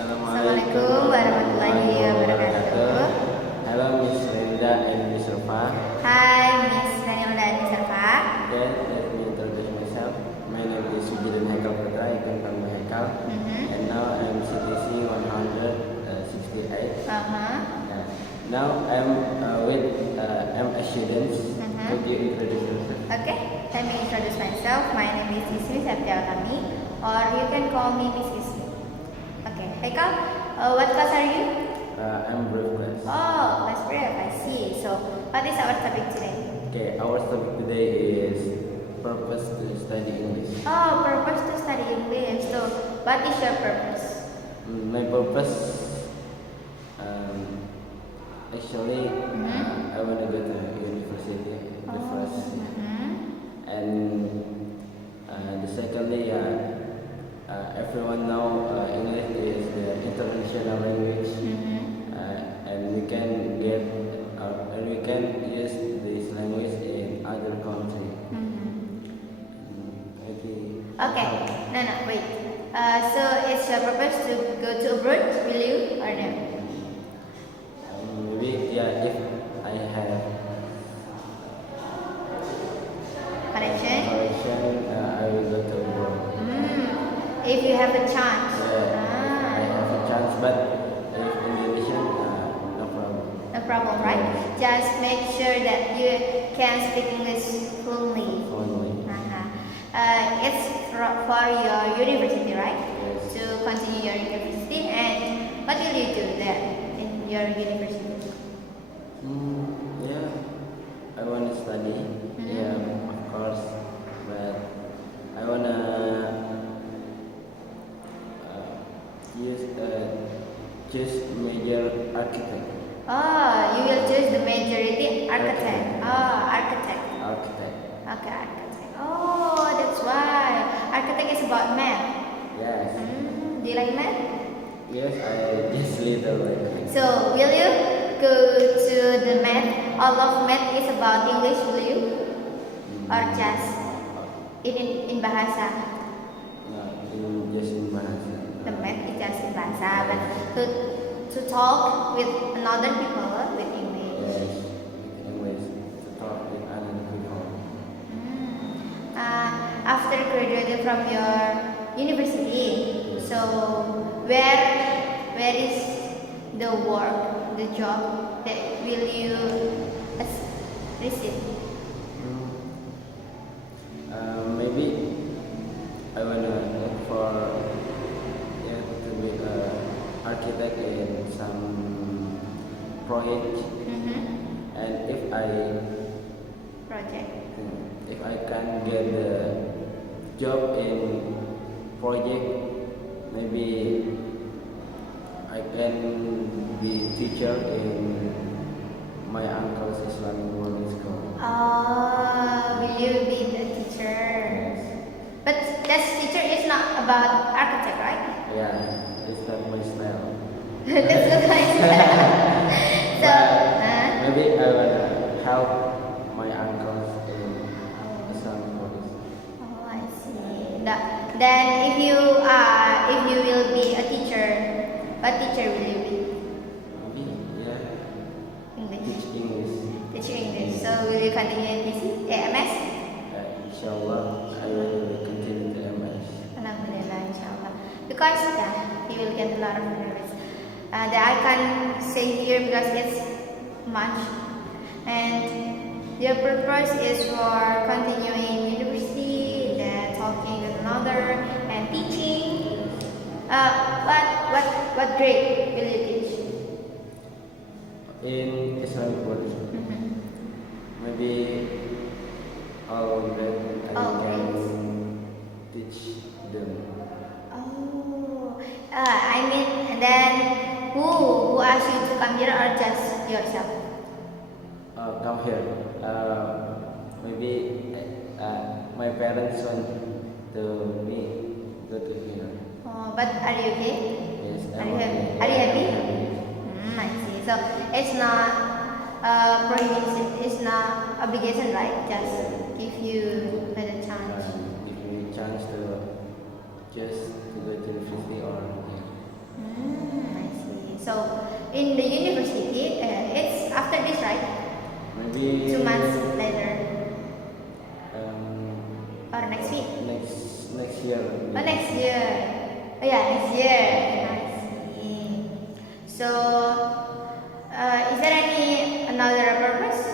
Assalamualaikum warahmatullahi wabarakatuh. Hello, Miss Linda and Miss Rufa. Hai Miss Daniel dan Miss Alfa. Then let me introduce myself. My name is Sujirin Haikal Putra. You can call me Haikal. And now I'm CTC 168. Yeah. Now I'm with MS students. Could you introduce yourself? Okay, let me introduce myself. My name is Ismi Septiawati, or you can call me Miss Ismi. Okay, Haikal, what class are you? I'm brief class. Oh, class prep, I see. So, what is our topic today? Okay, our topic today is purpose to study English. Oh, purpose to study English. So, what is your purpose? My purpose, actually, I want to go to university, the first, and the secondly, everyone know English is the international language, and we can use this language in other country. Okay, no, wait. So, it's your purpose to go to abroad, will you, or no? Maybe if I have Connection? I will go to abroad. If you have a chance. I have a chance, but if Indonesian, no problem. No problem, right? Just make sure that you can speak English fluently. Only. It's for your university, right? Yes. To continue your university, and what will you do there in your university? Yeah, I want to study. Yeah, of course, but I wanna choose major architect. Oh, you will choose the majority architect. Oh, architect. Architect. Okay, architect. Oh, that's why. Architect is about math. Yes. Do you like math? Yes, I just little like. So, will you go to the math? All of math is about English, will you? Or just in bahasa? Just in bahasa. The math is just in bahasa, but to talk with another people with English. Yes, English to talk with other people. After graduating from your university, so where is the work, the job that will you receive? Maybe I wanna look for to be an architect in some project, and if I can get the job in project, maybe I can be teacher in my uncle's Islamic boarding school. Oh, will you be the teacher? But that teacher is not about architect, right? Yeah, it's not my style. That's what I said. So, Maybe I wanna help my uncles in Islamic boarding school. oh, I see. Then, if you will be a teacher, what teacher will you be? Maybe, yeah, English. teach English. Teacher English. So, will you continue in this AMS? Inshallah, I will continue to MS. Alhamdulillah, inshallah. Because you will get a lot of knowledge. That I can say here because it's much. And your purpose is for continuing university, then talking with another, and teaching. What grade will you teach? In Islamic boarding school, maybe all of them All I grades. can teach them. Oh, I mean, and then who asked you to come here or just yourself? Come here. Maybe my parents want to me go to here. Oh, but are you okay? Yes, Are you happy? I see. So it's not prohibition. It's not obligation, right? Just give you a chance. Give me a chance to just to go to university or yeah. So in the university, it's after this, right? Maybe 2 months later um, or next week? next year. Oh, next year. Oh yeah, next year. I see. So, is there any another purpose?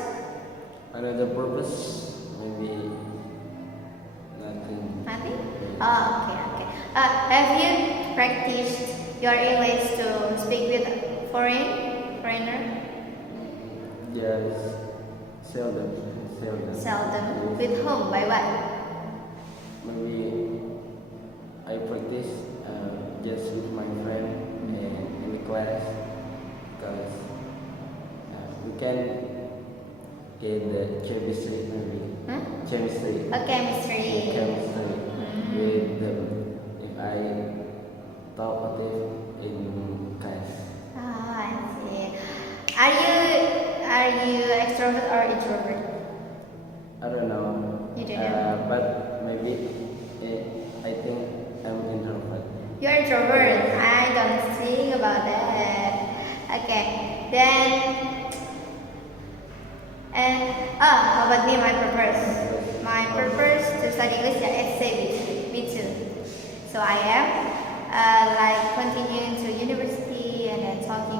Another purpose? Maybe nothing. Nothing? Oh, okay, okay. Have you practiced your English to speak with foreigner? Yes, seldom. Seldom. With whom? By what? Maybe I practice just with my friend in the class because we can get the chemistry maybe. Huh? Chemistry. Chemistry. Chemistry with them if I talkative in class. Ah, I see. Are you extrovert or introvert? I don't know. You don't know? But maybe I think I'm introvert. You're introvert. I don't think about that. Okay. Then how about me? My purpose. My purpose to study English is B2. So I am like continuing to university and then talking